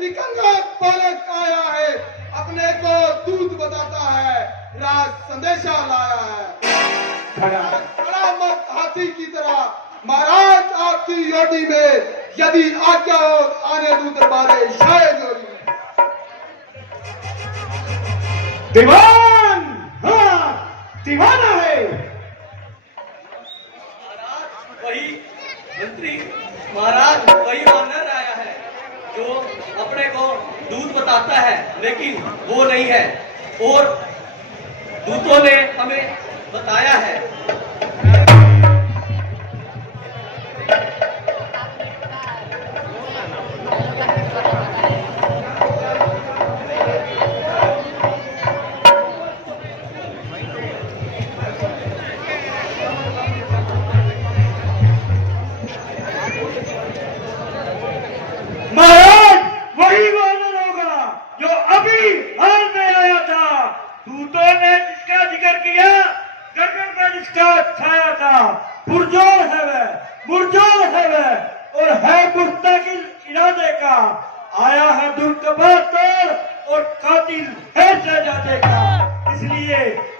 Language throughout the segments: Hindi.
इकंगा बालक आया है, अपने को दूत बताता है, राज संदेशा लाया है। खड़ा मस्त हाथी की तरह महाराज आपकी योटी में, यदि आज्ञा हो आने दूं दरबारे शायद जोरी में। दीवान, हाँ दीवाना है। वही मंत्री महाराज, वही वानर आया है जो अपने को दूत बताता है, लेकिन वो नहीं है और दूतों ने हमें बताया है। महाराज वही वानर होगा जो अभी हाल में आया था। दूतों ने जिसका जिक्र किया, गर्दन में जिसका छाया था, पुरजोर है वह, पुरजोर है वह और है मुस्तकिल इरादे का। आया है दुर्गबातर और कातिल है शहजादे का।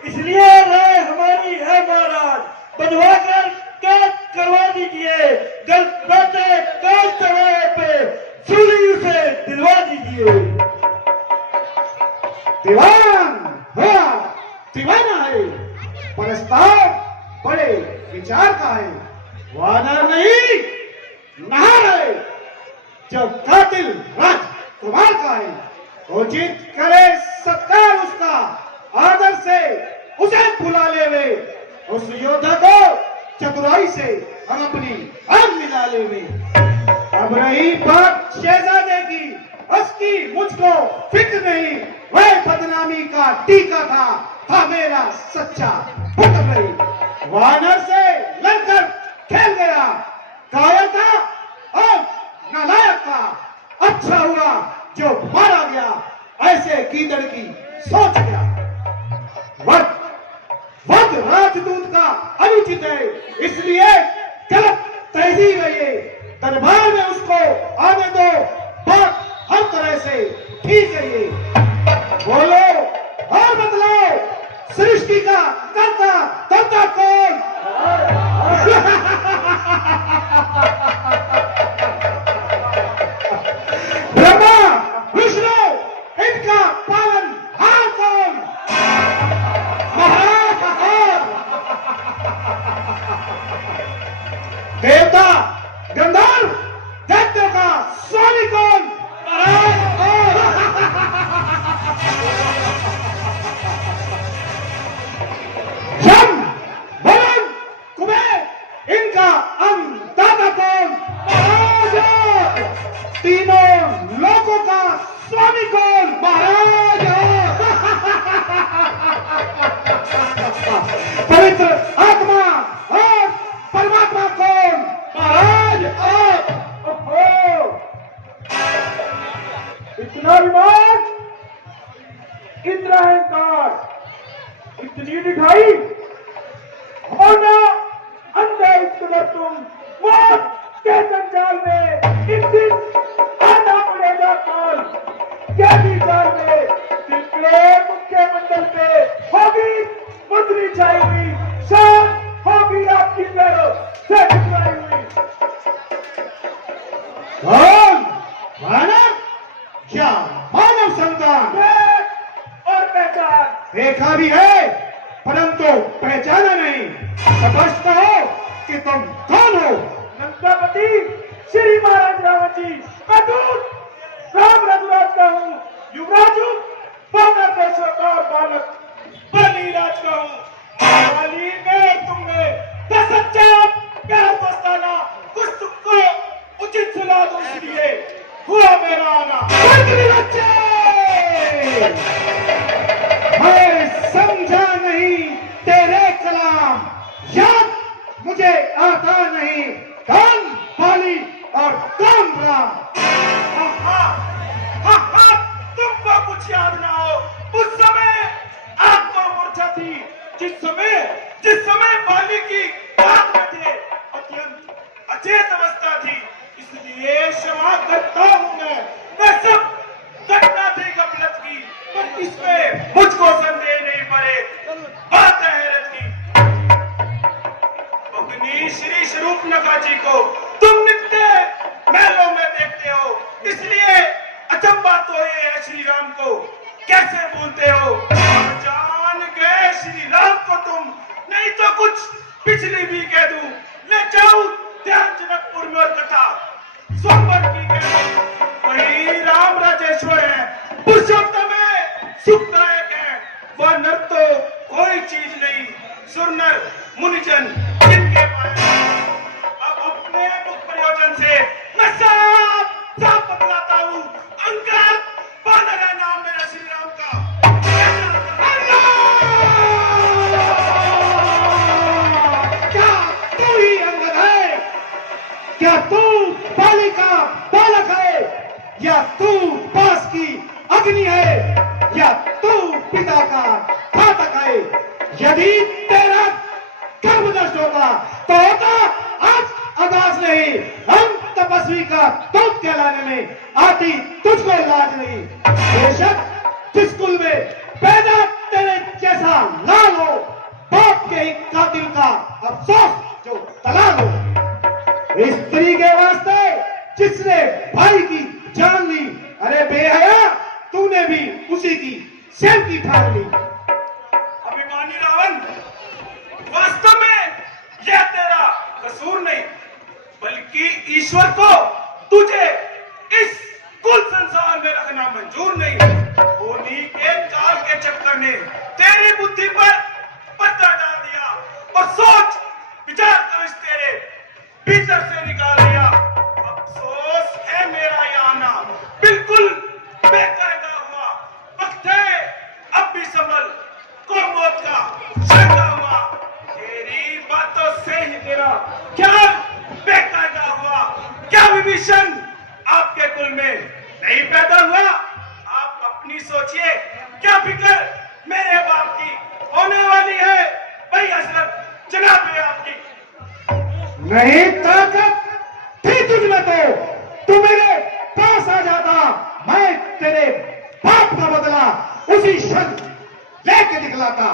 इसलिए राय हमारी है महाराज, बनवा कर कैद करवा दीजिए। जल्द बैठे कैद चढ़ाए पे सूली उसे दिलवा दीजिए। दीवान, हाँ दीवाना है, प्रस्ताव बड़े विचार का है। वानर नहीं नहार है, जो कातिल राजकुमार का है। उचित करे सत्कार उसका, आदर से उसे बुला ले वे। उस योद्धा को चतुराई से हम अपनी आग मिला ले वे। अब रही बात शहजादे की, उसकी मुझको फिक्र नहीं। वह बदनामी का टीका था मेरा सच्चा पुत्र नहीं। वानर से लड़कर खेल गया, कायर था और नालायक था। अच्छा हुआ जो मारा गया, ऐसे कीचड़ की सोच गया। वध राजदूत का अनुचित है, इसलिए गलत तहजीब है ये। दरबार में उसको आने दो, बात हर तरह से ठीक है ये। बोलो और बतलाओ, सृष्टि का कर्ता कौन? ब्रह्मा विष्णु, इनका पालन हार कौन? महाराज कौन? देवता गंधर्व, दैत्यों का स्वामी कौन? महाराज कौन? यम, वरुण, कुबेर, इनका अन्नदाता कौन? महाराज। तीनों लोगों का स्वामी कौन? महाराज। पवित्र आत्मा और परमात्मा कौन? महाराज आप। इतना विमान, इतना अहंकार, इतनी दिखाई होना अंधे इस कदर तुम मौत के जंजाल में एक दिन आना पड़ेगा काल। कैदी जाल में तिलके मुख्यमंडल पे होगी मुद्री छाई हुई, शान होगी आपकी पैरों से टकराई हुई। कौन? मानव? क्या मानव संतान? और पहचान देखा भी है, परंतु पहचाना नहीं। समझता हो कि तुम कौन हो? नंदापति श्री महाराज रावण जी, मैं दूत राम रघुराज का हूँ। युवराज हूँ, पाकर देशों का बालक बलिराज का हूँ। बलि में तुमने सच्चा प्यार दोस्ताना कुछ तुमको उचित सुना दो, इसलिए हुआ मेरा आना। मैं समझा नहीं तेरे कलाम, याद मुझे आता नहीं। कौन बाली और कौन राम? बात तो ये है श्री राम को कैसे भूलते हो? जान गए श्री राम को तुम, नहीं तो कुछ पिछली भी कह दूं। ले जाऊं ध्यान जनकपुर में और कथा सोमवार की कह वही राम राजेश्वर है, पुरुषोत्तम है, सुखदायक है। वह नर तो कोई चीज नहीं, सुरनर मुनिजन जिनके पास अब अपने मुख प्रयोजन से मैं साफ बतलाता हूं। अंगद बानर है नाम मेरा श्री राम का। क्या तू ही अंगद है? क्या तू बालिका बालक है? या तू पास की अग्नि है? या तू पिता का घातक है? यदि तेरा कर्म नष्ट होगा तो होता आज अदास नहीं, हम तपस्वी का दूत कहलाने में आती तुझको लाज नहीं। बेशक जिस कुल में पैदा तेरे जैसा लाल हो, बाप के ही कातिल का अफसोस जो तलाल हो। स्त्री के वास्ते जिसने भाई की जान ली, अरे बेहया तूने भी उसी की सेम की ठान ली। अभिमानी रावण, वास्तव में यह तेरा कसूर नहीं, बल्कि ईश्वर को तुझे इस कुल संसार में रखना मंजूर नहीं। उन्हीं के काल के चक्कर ने तेरी बुद्धि पर पत्थर डाल दिया और सोच विचार कर तेरे भीतर से निकाल दिया। अफसोस है मेरा यह आना, बिल्कुल बेकायदा हुआ। वक्त है अब भी संभल को मौत का शंका हुआ। तेरी बातों से ही तेरा ख्याल बेकायदा हुआ। क्या विभीषण आपके कुल में नहीं पैदा हुआ? आप अपनी सोचिए, क्या फिक्र मेरे बाप की होने वाली है? भाई हजरत जनाब है आपकी। नहीं ताकत थी तुझमें तो मेरे पास आ जाता, मैं तेरे बाप का बदला उसी क्षण लेके दिखलाता।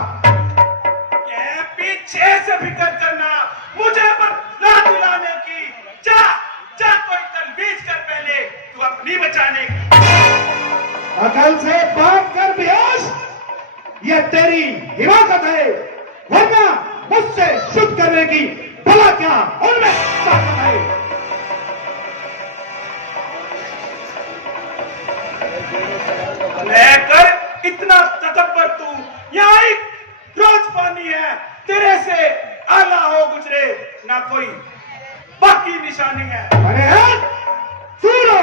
ये पीछे से फिक्र करना मुझे बदला दिलाने की, जा जा कोई तलवीज कर पहले तू अपनी बचाने की। अकल से बात कर बेहोश, ये तेरी हिमाकत है, वरना मुझसे शुद्ध करने की भला क्या उनमें ताकत है। लेकर इतना तकब्बर तू यहाँ एक रोज पानी है, तेरे से आला हो गुजरे ना कोई बाकी निशानी है। अरे सुनो,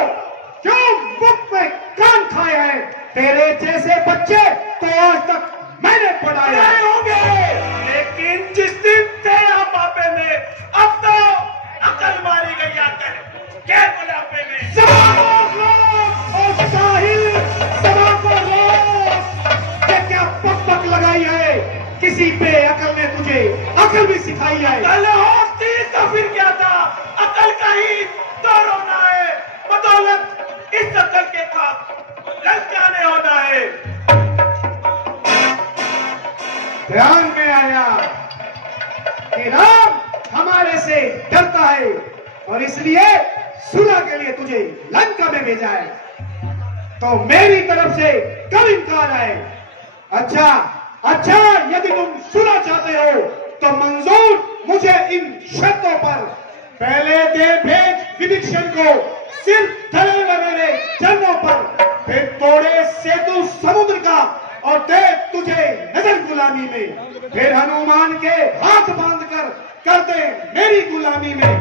जो मुख में कान खाए हैं तेरे जैसे बच्चे तो आज तक मैंने पढ़ाए नहीं होंगे, लेकिन जिस दिन तेरा पापे में अब तो अकल मारी गई आकर क्या बुलापे में। सभा को रोक और साहिल, सभा को रोक। ये क्या पक लगाई है? किसी पे अकल ने तुझे अकल भी सिखाई है? अकल होती तो फिर क्या था? अकल का ही तो रोना है, बदौलत इस अकल के खाक ललकाने होना है। ध्यान में आया कि राम हमारे से डरता है और इसलिए सुलह के लिए तुझे लंका में भेजा है, तो मेरी तरफ से कब इनकार है? अच्छा अच्छा, यदि तुम सुलह चाहते हो तो मंजूर मुझे इन शर्तों पर। पहले दे भेज विभीषण को सिर धरे मेरे चरणों पर, फिर तोड़े सेतु समुद्र का और दे तुझे नजर गुलामी में, फिर हनुमान के हाथ बांधकर कर दे मेरी गुलामी में,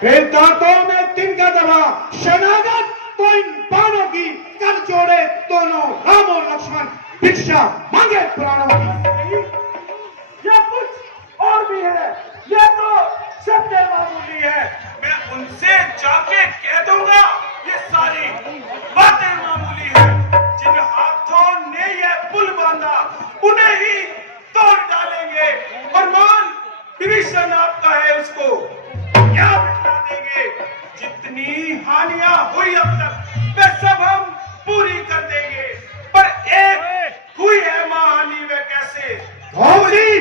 फिर दांतों में तिनका दबा शनागत तो इन बाणों की कर जोड़े दोनों राम और लक्ष्मण, भिक्षा मांगे प्राणों की। या कुछ और भी है, ये तो सत्य मामूली है। मैं उनसे जाके कह दूंगा ये सारी बातें मामूली है। जिन हाथों ने ये पुल बांधा उन्हें ही तोड़ डालेंगे और मान विभीषण आपका है उसको क्या बिठा देंगे। जितनी हानियां हुई अब तक वे सब हम पूरी कर देंगे, पर एक हुई है महाहानि, वे कैसे होगी?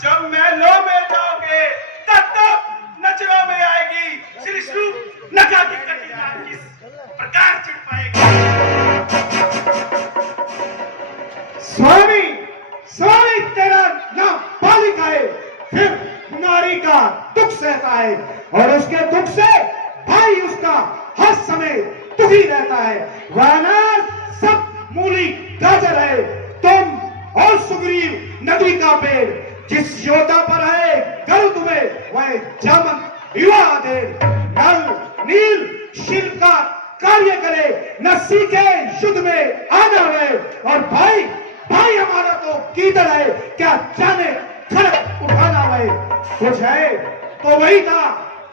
जब महलों में जाओगे तब तब नजरों में आएगी श्री नका की कटी भी रहता है। वानर सब मूली गाजर है, तुम और सुग्रीव नदी का पेड़। जिस योद्धा पर है गर्व तुम्हें वह जामन युवा दे। नल नील शिल्प का कार्य करे, न सीखे युद्ध में आना है। और भाई भाई हमारा तो कीदड़ है, क्या जाने खड़क उठाना है। कुछ है तो वही था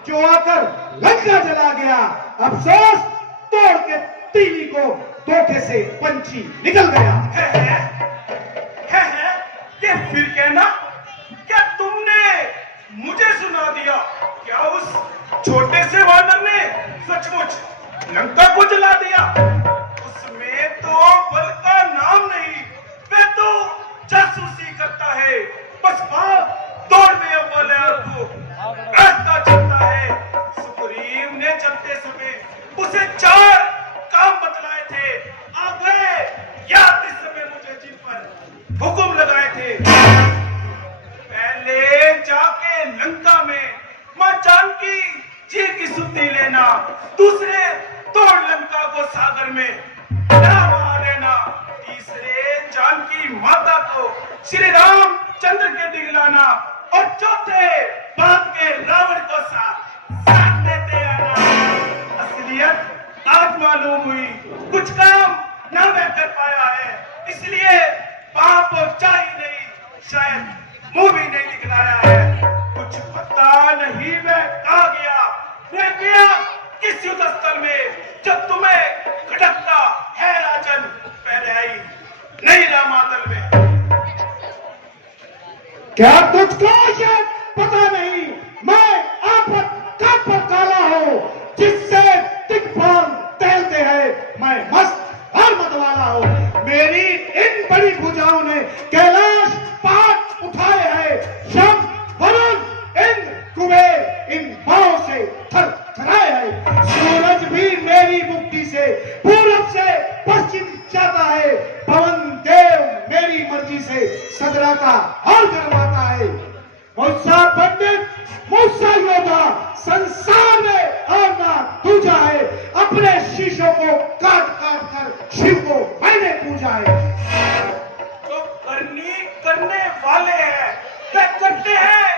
जो आकर लंका जला गया। अफसोस तोड़ के तीली को धोखे से पंछी निकल गया। है ये फिर कहना, क्या तुमने मुझे सुना दिया? क्या उस छोटे से वानर ने सचमुच लंका को जला दिया? उसमें तो बल का नाम नहीं, वह तो जासूसी करता है। बस दौड़ में अव्वल है, आपको रास्ता चलता है। सुग्रीव ने चलते समय उसे 4 काम बतलाए थे, आप गए याद इस समय मुझे जिन पर हुक्म लगाए थे। पहले जाके लंका में मां जानकी जी की सुधि लेना, दूसरे तोड़ लंका को सागर में बहा देना, तीसरे जानकी माता को श्री रामचंद्र के दिखलाना, और चौथे बात के रावण को साथ देते आना। असलियत आज मालूम हुई, कुछ काम ना मैं कर पाया है, इसलिए पाप चाही नहीं, शायद मुंह भी नहीं दिखलाया है। कुछ पता नहीं मैं कहा गया, मैं गया किस युद्ध स्थल में जब तुम्हें खटकता है राजन पहले आई नहीं रामातल में। क्या तुझको ये पता नहीं मैं आफत का पर काला हूं, जिससे दिग्बाल टहलते हैं मैं मस्त और मतवाला हूं। मेरी इन बड़ी भुजाओं ने कैलाश पात उठाए हैं, शम वरुण इंद्र कुबेर इन बाहों से थर थराए हैं। सूरज भी मेरी मुक्ति से पूरब से पश्चिम जाता है, पवन देव मेरी मर्जी से सदराता और गरमाता है। मुझसा पंडित मुझसा योद्धा संसार में और ना दूजा है, अपने शीशों को काट काट कर शिव को मैंने पूजा है। जो करने वाले हैं वे करते हैं,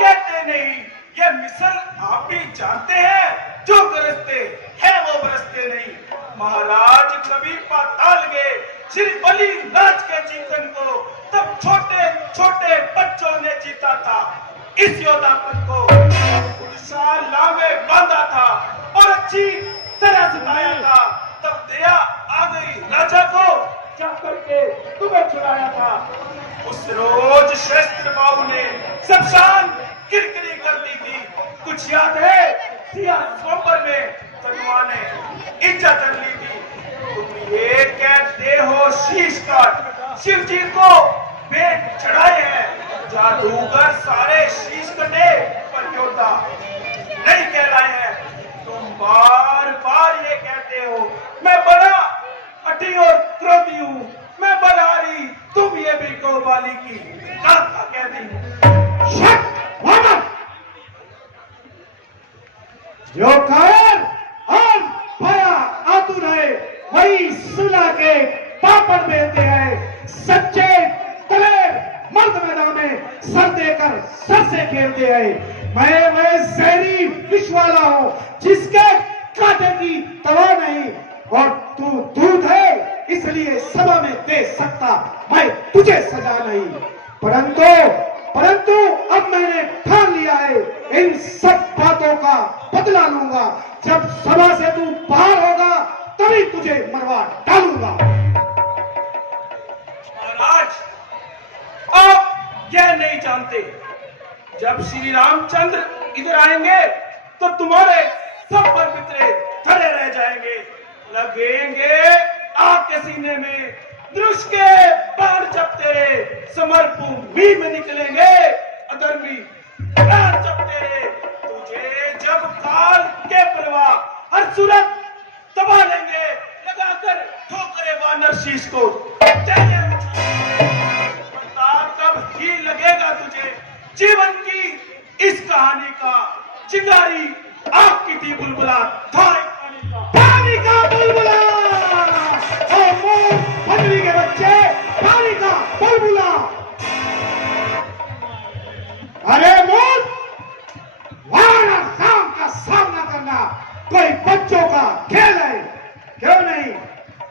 कहते नहीं। ये मिसल आप ही जानते हैं, जो गरजते हैं वो बरसते नहीं। महाराज कभी पाताल गए श्री बलि राज के जीतन को, तब छोटे छोटे बच्चों ने जीता था इस योद्धापन को। शाला में बांधा था और अच्छी तरह सिखाया था, तब दया आ गई राजा को, जा करके तुम्हें छुड़ाया था। उस रोज शस्त्र बाबू ने शमशान किरकिरी कर दी थी, कुछ याद है? सिया स्वंबर में तनुआ ने इज्जत कर ली थी। तुम ये कहते हो शीश काट, शिव जी को भेंट चढ़ाए हैं, जादूगर सारे शीश कटे पर योद्धा नहीं कहलाए हैं। तुम बार बार ये कहते हो मैं बड़ा अटी और क्रोधी हूं, मैं बलहारी, तुम ये भी को बाली की गाथा कहती हो। शक वानर जो कायर और भया आतुर है, वही सुला के पापड़ बेचते हैं। सच्चे दलेर मर्द मैदान में सर देकर सर से खेलते हैं। मैं वह जहरी विष वाला हूं, जिसके कांटे की तवा नहीं, और तू दूध है इसलिए सभा में दे सकता मैं तुझे सजा नहीं। परंतु अब मैंने ठान लिया है, इन सब बातों का बदला लूंगा। जब सभा से तू बाहर होगा तभी तुझे मरवा डालूंगा। महाराज आप यह नहीं जानते, जब श्री रामचंद्र इधर आएंगे तो तुम्हारे सब पर पितरे खड़े रह जाएंगे, लगेंगे आग के सीने में। धनुष के बाण जब तेरे समर्भूमि में निकलेंगे, अधर्मी प्राण जब तेरे, तुझे जब काल के प्रवाह हर सूरत दबा लेंगे, लगाकर ठोकरे वानर शीश को पता तब ही लगेगा तुझे जीवन की इस कहानी का चिंगारी। आपकी थी बुलबुला, थारी पानी का बुलबुला।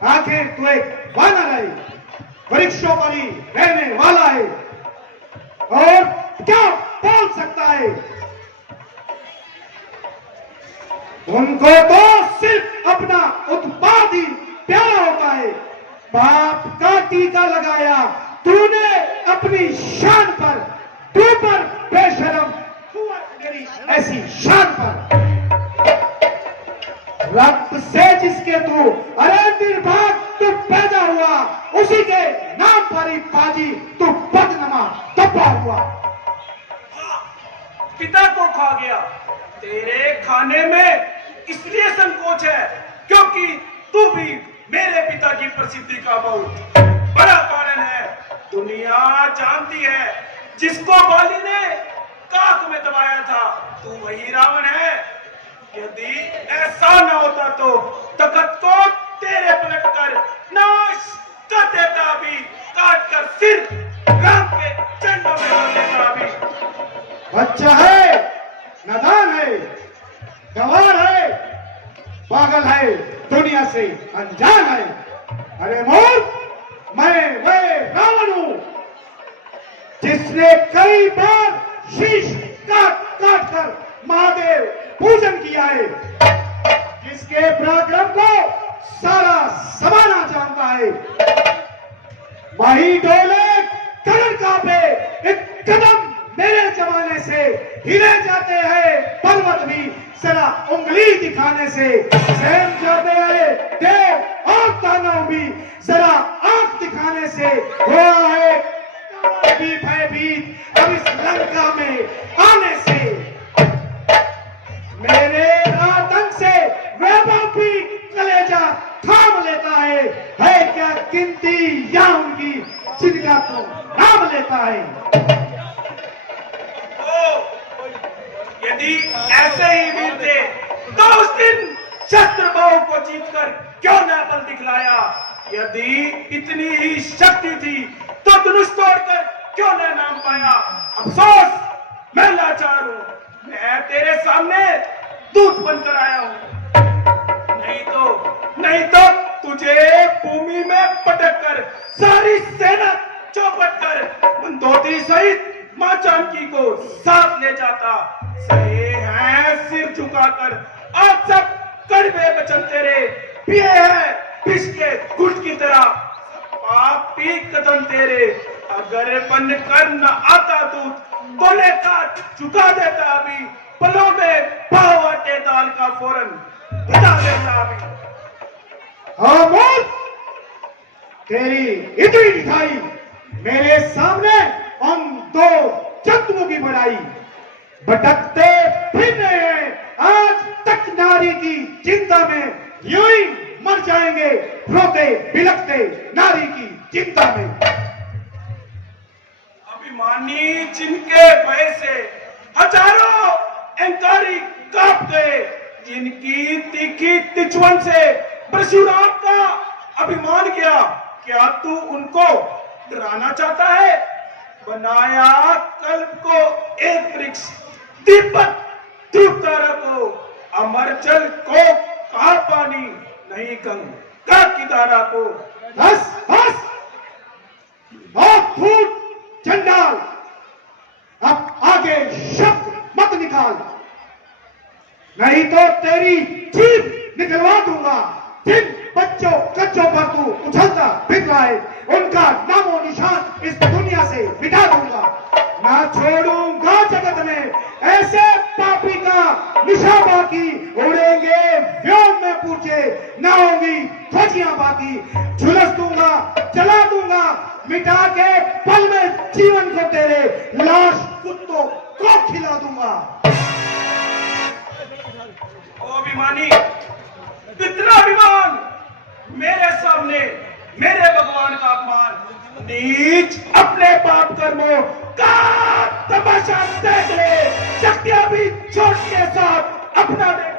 आखिर तू एक वानर है, वृक्षों पर ही रहने वाला है और क्या बोल सकता है? उनको तो सिर्फ अपना उत्पाद ही प्यारा होता है। बाप का टीका लगाया तूने अपनी शान पर, तू पर बेशरम, तू मेरी ऐसी शान पर। रक्त से जिसके तू अरे निर्भाग तू पैदा हुआ, उसी के नाम पर ही पाजी तू बदनमा दबा हुआ। पिता को खा गया, तेरे खाने में इसलिए संकोच है क्योंकि तू भी मेरे पिता की प्रसिद्धि का बहुत बड़ा कारण है। दुनिया जानती है जिसको बाली ने काक में दबाया था, तू वही रावण है। यदि ऐसा न होता तो तखत को तेरे पलट कर नाश कर देता, भी काट कर सिर राम के चंडों में डाल देता। भी बच्चा है, नादान है, गंवार है, पागल है, दुनिया से अनजान है। अरे मूर्ख, मैं वह रावण हूं जिसने कई बार शीश काट काट कर महादेव पूजन किया है, जिसके पराक्रम को सारा जमाना जानता है। वही डोले करण कांपे, एक कदम मेरे जमाने से हिले जाते हैं पर्वत भी जरा उंगली दिखाने से, सहम जाते हैं देव और दानव भी जरा आंख दिखाने से। हुआ है भी भयभीत अब इस लंका में आने से। मेरे आतंक से वैभव भी कलेजा थाम लेता है क्या गिनती या उनकी जिनका तो नाम लेता है। यदि ऐसे ही वीर थे तो उस दिन शस्त्र बाहु को जीतकर क्यों न बल दिखलाया? यदि इतनी ही शक्ति थी तो धनुष तोड़कर क्यों न नाम पाया? अफसोस, मैं लाचार हूं, मैं तेरे सामने दूत बनकर आया हूं। नहीं तो तुझे भूमि में पटक कर सारी सेना चौपट कर मंदोदरी सहित मां जानकी को साथ ले जाता। सहे हैं सिर झुकाकर आज सब कड़वे वचन तेरे, पिए हैं विष के घुट की तरह पापी कदम तेरे। अगर बन कर न आता दूत तो लेता झुका देता, अभी पलों में पाव आटे दाल का फौरन बता देता। अभी हाँ बोल, तेरी इतनी दिखाई मेरे सामने हम दो जंतुओं की बढ़ाई, भटकते फिर रहे हैं आज तक नारी की चिंता में, यूं ही मर जाएंगे रोते बिलखते नारी की चिंता में। अभिमानी जिनके भय से हजारों अहंकारी कांप गए, जिनकी तीखी तिचवन से परशुराम का अभिमान किया, क्या तू उनको डराना चाहता है? बनाया कल्प को एक वृक्ष, दीपक ध्रुव तारा को, अमर जल को कहा पानी, नहीं गंगा की धारा को। बस बस, बहुत फूट चंडाल, अब आगे शब्द मत निकाल, नहीं तो तेरी जीभ निकलवा दूंगा। जिन बच्चों कच्चों पर तू उछलता फिर रहा है, उनका नामो निशान इस दुनिया से मिटा दूंगा। ना छोड़ूंगा जगत में ऐसे पापी का निशा बाकी, उड़ेंगे व्योम में पूछे ना होंगी ध्वजियां बाकी। झुलस दूंगा, जला दूंगा, मिटा के पल में जीवन को तेरे, लाश कुत्तों को खिला दूंगा। ओ अभिमानी, इतना अभिमान, मेरे सामने मेरे भगवान का अपमान, नीच अपने पाप कर्मों का तमाशा देख ले, शक्तियां भी छोड़ के साथ अपना दे।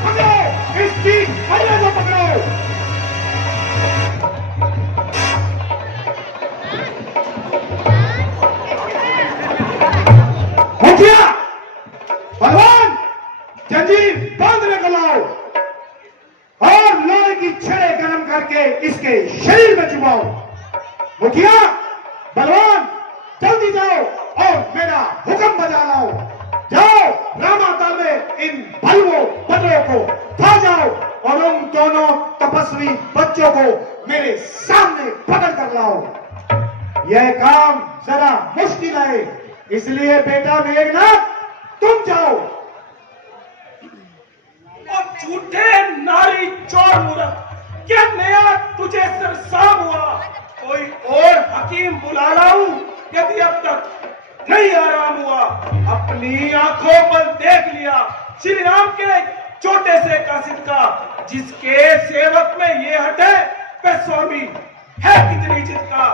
पकड़ो इस चीज मल्ले को पकड़ो। मुखिया, भगवान, जंजीर बांधने को लाओ और के इसके शरीर में चुमाओ। मुखिया, बलवान, जल्दी जाओ और मेरा हुक्म बजा लाओ। जाओ रामाताल में इन भलवों बदलों को खा जाओ और उन दोनों तपस्वी बच्चों को मेरे सामने पकड़ कर लाओ। यह काम जरा मुश्किल है, इसलिए बेटा मेघनाथ तुम जाओ। और झूठे नारी चोर मूर्ख, क्या नया तुझे सरसाम हुआ? कोई और हकीम बुला लाऊं यदि अब तक नहीं आराम हुआ? अपनी आंखों पर देख लिया श्री राम के छोटे से कासिद का, जिसके सेवक में ये हटे पे स्वामी है कितनी जिद का।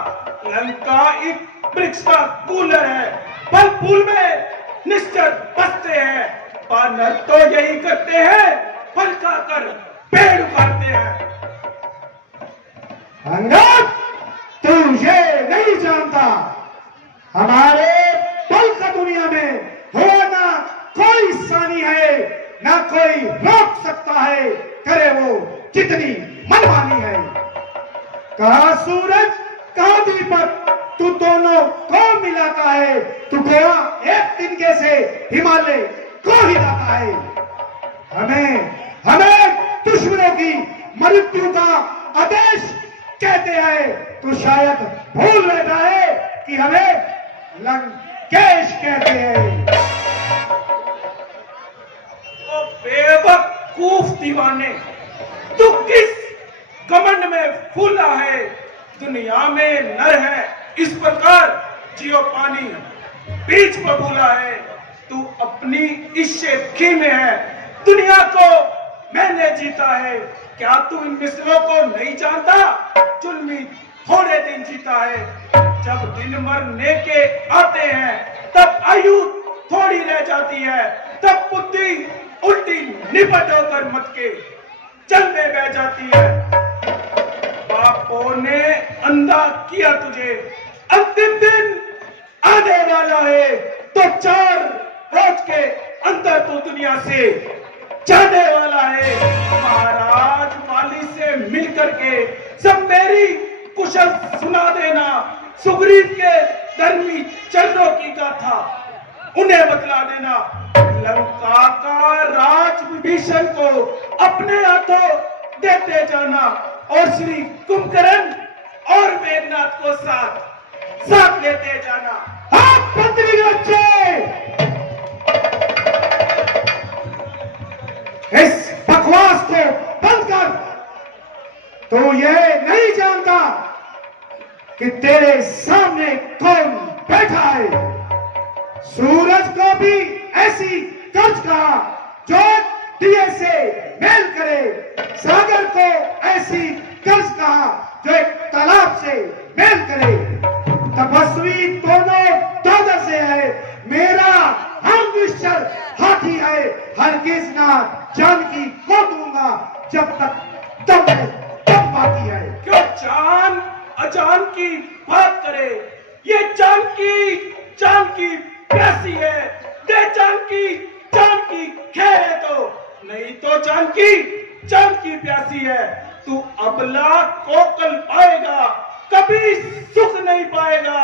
लंका एक वृक्ष का कूलर है, फल फूल में निश्चर बसते हैं। बानर तो यही करते हैं, फल खाकर पेड़ उखाड़ते हैं। अंगद, तू ये नहीं जानता, हमारे पल का दुनिया में हो ना कोई सानी है, ना कोई रोक सकता है, करे वो जितनी मनमानी है। कहा सूरज, कहा दीपक, तू दोनों को मिलाता है, तू गया एक तिनके से हिमालय को हिलाता है। हमें दुश्मनों की मृत्यु का आदेश कहते हैं, तो शायद भूल बैठा है कि हमें लंकेश कहते हैं। ओ बेवकूफ दीवाने, तू किस घमंड में फूला है? दुनिया में नर है इस प्रकार जियो पानी बीच पर भूला है। तू अपनी इस शेखी में है, दुनिया को मैंने जीता है। क्या तू इन मिसलों को नहीं जानता? जुल्मी थोड़े दिन जीता है, जब दिन मरने के आते हैं तब आयु थोड़ी रह जाती है, तब बुद्धि उल्टी निपट होकर मत के चल में बह जाती है। बापों ने अंधा किया तुझे, अंतिम दिन आने वाला है, तो 4 रोज के अंदर तो दुनिया से जाने वाला है। महाराज वाली से मिलकर के सब मेरी कुशल सुना देना। सुग्रीव के धर्मी चरणों की गाथा उन्हें बतला देना। लंका का राज विभीषण को अपने हाथों देते जाना और श्री कुंभकर्ण और मेघनाथ को साथ लेते जाना। आप मंत्री बच्चे, इस बकवास को बंद कर। तो यह नहीं जानता कि तेरे सामने कौन बैठा है? सूरज को भी ऐसी कर्ज कहा जो दिए से मेल करे, सागर को ऐसी कर्ज कहा जो एक तालाब से मेल करे। तपस्वी दोनों दादर से है, मेरा हार्वेस्टर हाथी है। हरगिज ना जानकी को दूंगा जब तक दम है, दम बाकी है। क्यों जान अजान की बात करे? ये जानकी प्यासी है, दे जानकी खैर है तो नहीं तो जानकी प्यासी है। तू अबला को कल पाएगा, कभी सुख नहीं पाएगा।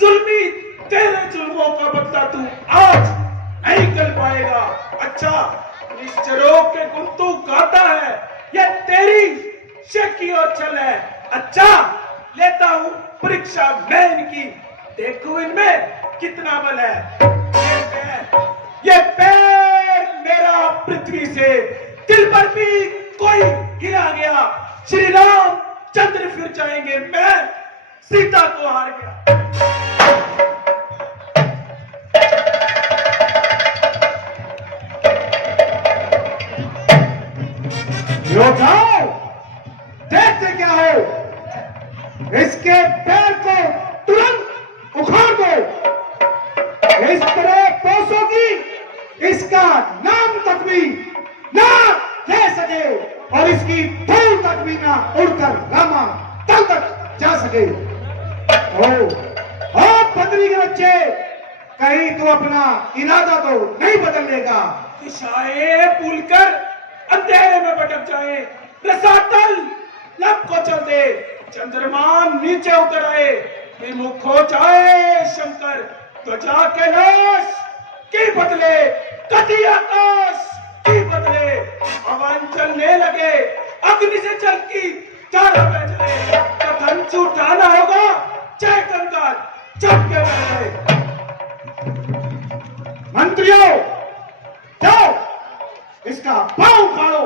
जुल्मी तेरे जुल्मों का बदला तू आज नहीं कर पाएगा। अच्छा, निश्चरों के गुण तू गाता है, ये तेरी शेखी और छल है। अच्छा, लेता हूं परीक्षा मैं इनकी, देखो इनमें कितना बल है। ये पैर मेरा पृथ्वी से दिल पर भी कोई गिरा गया। श्री राम चंद्र फिर जाएंगे, मैं सीता को हार गया। जाओ, देखते क्या हो। इसके पैर को तुरंत उखाड़ दो। इस तरह पोसोगी, इसका नाम तक भी ना ले सके और इसकी धूल तक भी ना उड़कर रामा तल तक जा सके। ओ बद्री के बच्चे, कहीं तू अपना इरादा तो नहीं बदल लेगा? दिशाएं भूलकर अंधेरे में भटक जाए, रसातल लब को चल दे, चंद्रमान नीचे उतर आए, विमुख हो जाए शंकर, त्वचा कैलाश की बदले कटी आकाश की बदले, हवन चलने लगे अग्नि से चलती तारा में चले, कथन छुटाना होगा चैतन का जब के बैठे। मंत्रियों, जाओ इसका पांव उखाड़ो।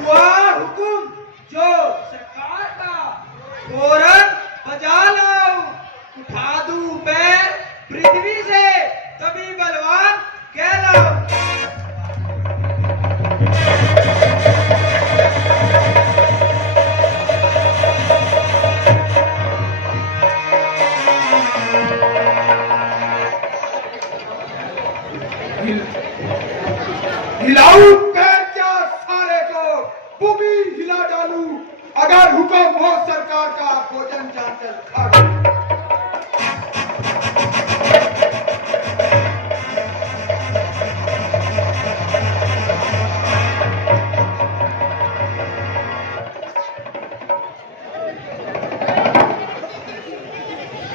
हुआ हुकुम जो सरकार का, तोरन बजा लाओ, उठा दूं पैर पृथ्वी से, तभी बलवान कहलाओ। हिलाऊं पैर क्या सारे को, भूमि हिला डालूं, अगर हुक्म हो सरकार का, भोजन जानकर खा लूं।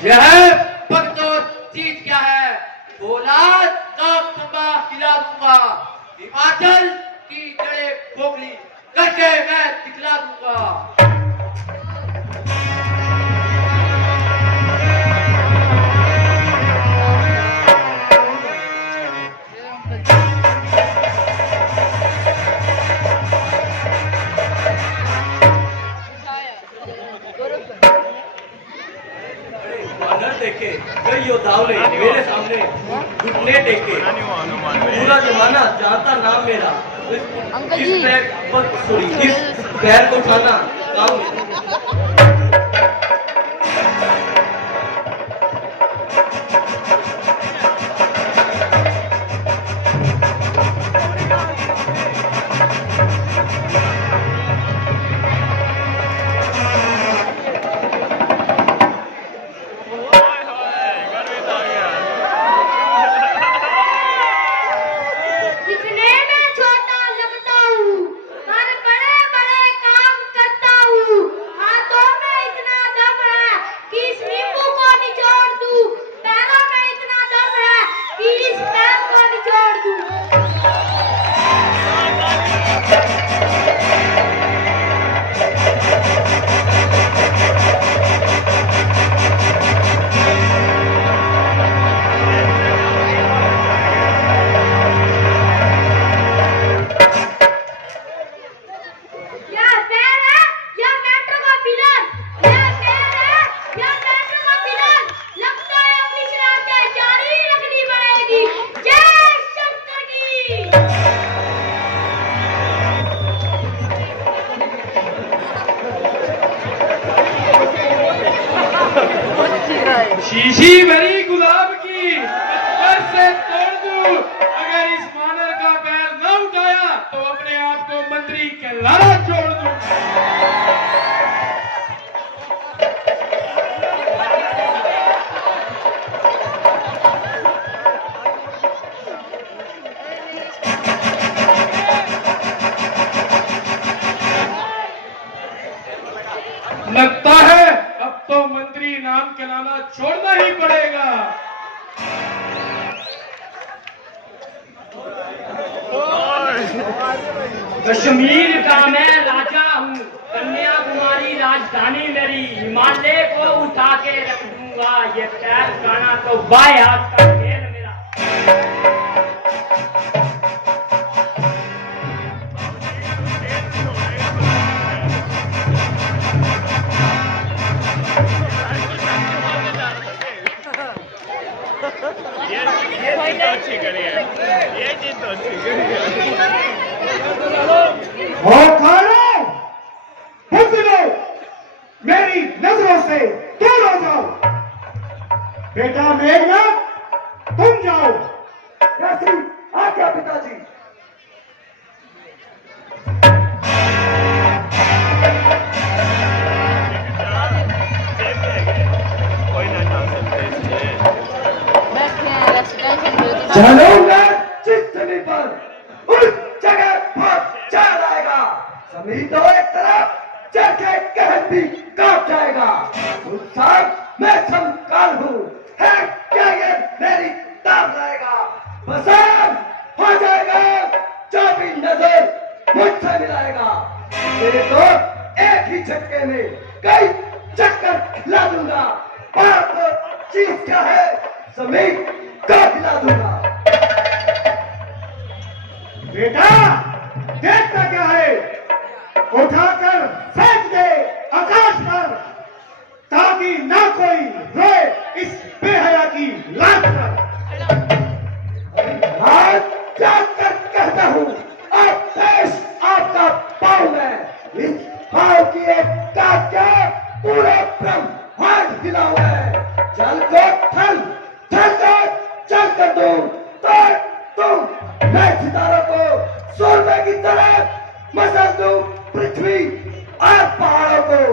यह पग तो जीत गया है, फौलाद का खंबा हिला दूंगा, हिमाचल की जड़ें खोखली करके मैं दिखला दूंगा। वानर देखे कई योद्धाओं ने मेरे सामने घुटने टेके, पूरा जमाना जानता नाम मेरा, इस पैर को उठाना काम मेरा। दिखने में छोटा लगता हूँ, पर बड़े बड़े काम करता हूँ। हाथों में इतना दम है कि इस नींबू को निचोड़ दूँ, पैरों में इतना दम है कि इस पैर को निचोड़ दूँ। यह पैर है या मेट्रो का पिलर, यह पैर है या मेट्रो का पिलर, लगता है अपनी शरारतें जारी रखनी पड़ेगी। जय शंकर की। शीशी भरी गुलाब की पैर से तोड़ दूं, अगर इस वानर का पैर न उठाया तो अपने आप को मंत्री कहलाना छोड़ दूं। लगता है अब तो मंत्री नाम कहलाना छोड़ना ही पड़ेगा। कश्मीर का मैं राजा हूँ, कन्याकुमारी राजधानी मेरी, हिमालय को उठा के रख दूंगा, ये पैर उठाना तो बाएं हाथ का खेल मेरा। हो खाना बुझ लो, मेरी नजरों से दूर हो जाओ। बेटा मेघनाथ तुम जाओ। जैसी आज्ञा पिताजी। चलो मैं जिस पर उस जगह पहुंच जाएगा। जमीन तो एक तरफ चरखे कहन भी कांप जाएगा। उस साथ मैं संकाल हूँ, है क्या ये मेरी ताब लाएगा? बसान हो जाएगा जो भी नजर मुझसे मिलाएगा। तेरे तो एक ही झटके में कई चक्कर खिला दूंगा। बात चीज क्या है, जमीन को हिला दूंगा। बेटा देखता क्या है, उठाकर फेंक दे आकाश पर, ताकि ना कोई रोए इस बेहया की लाश पर। आज जाकर कहता हूँ, अब पेश आपका पाँव में। इस पाँव की एक काट के पूरा ब्रह्मांड हिला हुआ है। जल को थल थल को चल कर दूं तो तुम मैं सितारों को सूरज की तरह मसल दूं पृथ्वी और पहाड़ों को।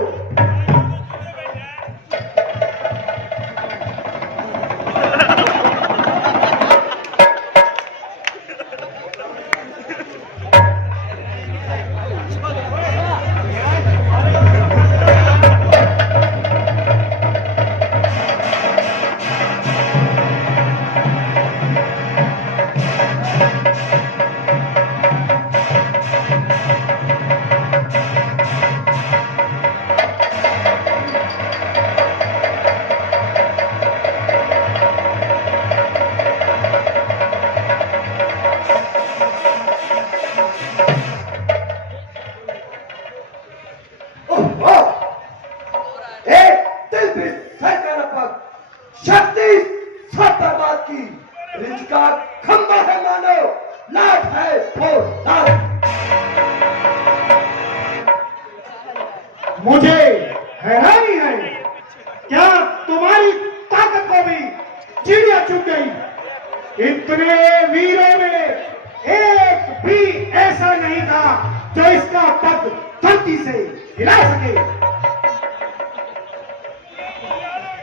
शक्ति सब बर्बाद की, रिच का खंबा है मानो, लाट है फौजदार। मुझे हैरानी है, क्या तुम्हारी ताकत को भी चिड़िया चुग गई? इतने वीरों में एक भी ऐसा नहीं था जो इसका पग धरती से हिला सके।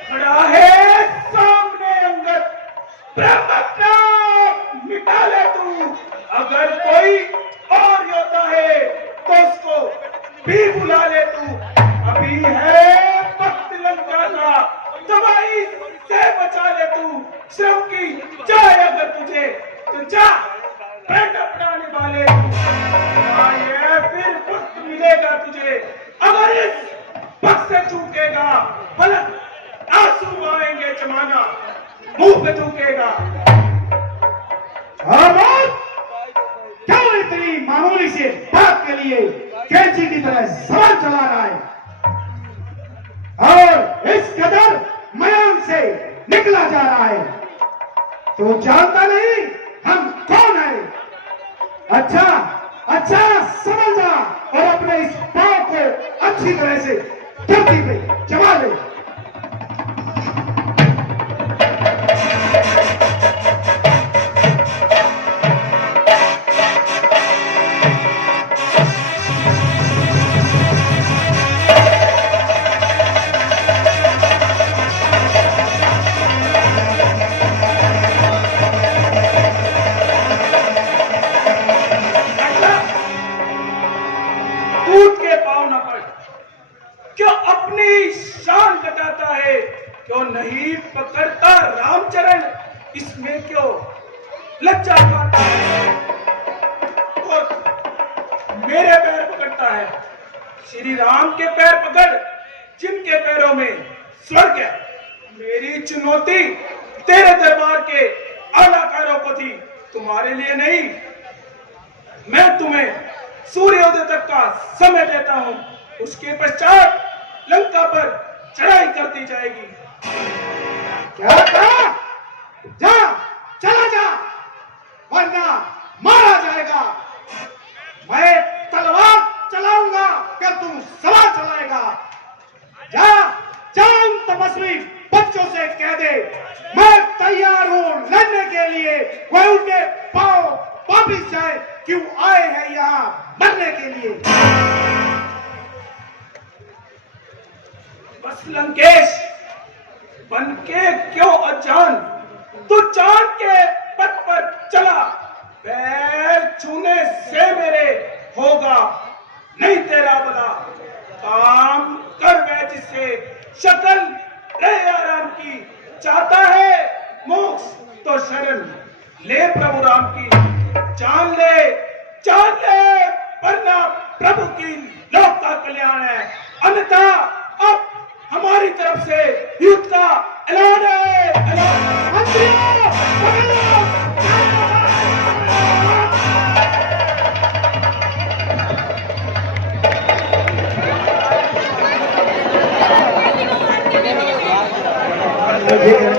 खड़ा है सामने अंगद, ब्रह्मज्ञ मिटा ले तू। अगर कोई और योद्धा है तो उसको भी बुला ले तू। अभी है वक्त लंका का, तबाही से बचा ले तू। श्रम की चाहे अगर तुझे तो जा पेट अपना निभा ले तू। ये फिर वक्त मिलेगा तुझे, अगर इस वक्त से चूकेगा फलक आंसू आएंगे, जमाना मुंह पे थूकेगा। क्यों इतनी मामूली से बात के लिए कैंची की तरह सवाल चला रहा है और इस कदर मयान से निकला जा रहा है? तो जानता नहीं हम कौन है? अच्छा अच्छा समझ जा और अपने इस पांव को अच्छी तरह से धरती पे जमा ले। टूट के पाँव न पड़, क्यों अपनी शान बताता है? क्यों नहीं पकड़ता रामचरण, इसमें क्यों लज्जा पाता है? और मेरे पैर पकड़ता है, श्री राम के पैर पकड़, जिनके पैरों में स्वर्ग है। मेरी चुनौती तेरे दरबार के आलाकारों को थी, तुम्हारे लिए नहीं। मैं तुम्हें सूर्योदय तक का समय देता हूं, उसके पश्चात लंका पर चढ़ाई कर दी जाएगी। क्या कहा? जा चला जा, वरना मारा जाएगा। मैं तलवार चलाऊंगा, फिर तुम सवार चलाएगा। जा जान तपस्वी बच्चों से कह दे, मैं तैयार हूं लड़ने के लिए। वह उनके पांव वापिस जाए, क्यों आए हैं यहाँ मरने के लिए। बस लंकेश बन के क्यों अजान, तू चांद के पथ पर चला, पैर छूने से मेरे होगा नहीं तेरा भला। काम कर वह जिससे शक्ल रहे आराम की, चाहता है मोक्ष तो शरण ले प्रभु राम की। जान ले वरना प्रभु की लोक का कल्याण है, अन्यथा अब हमारी तरफ से युद्ध का ऐलान है। मंत्रियों, पकड़ो! मुझे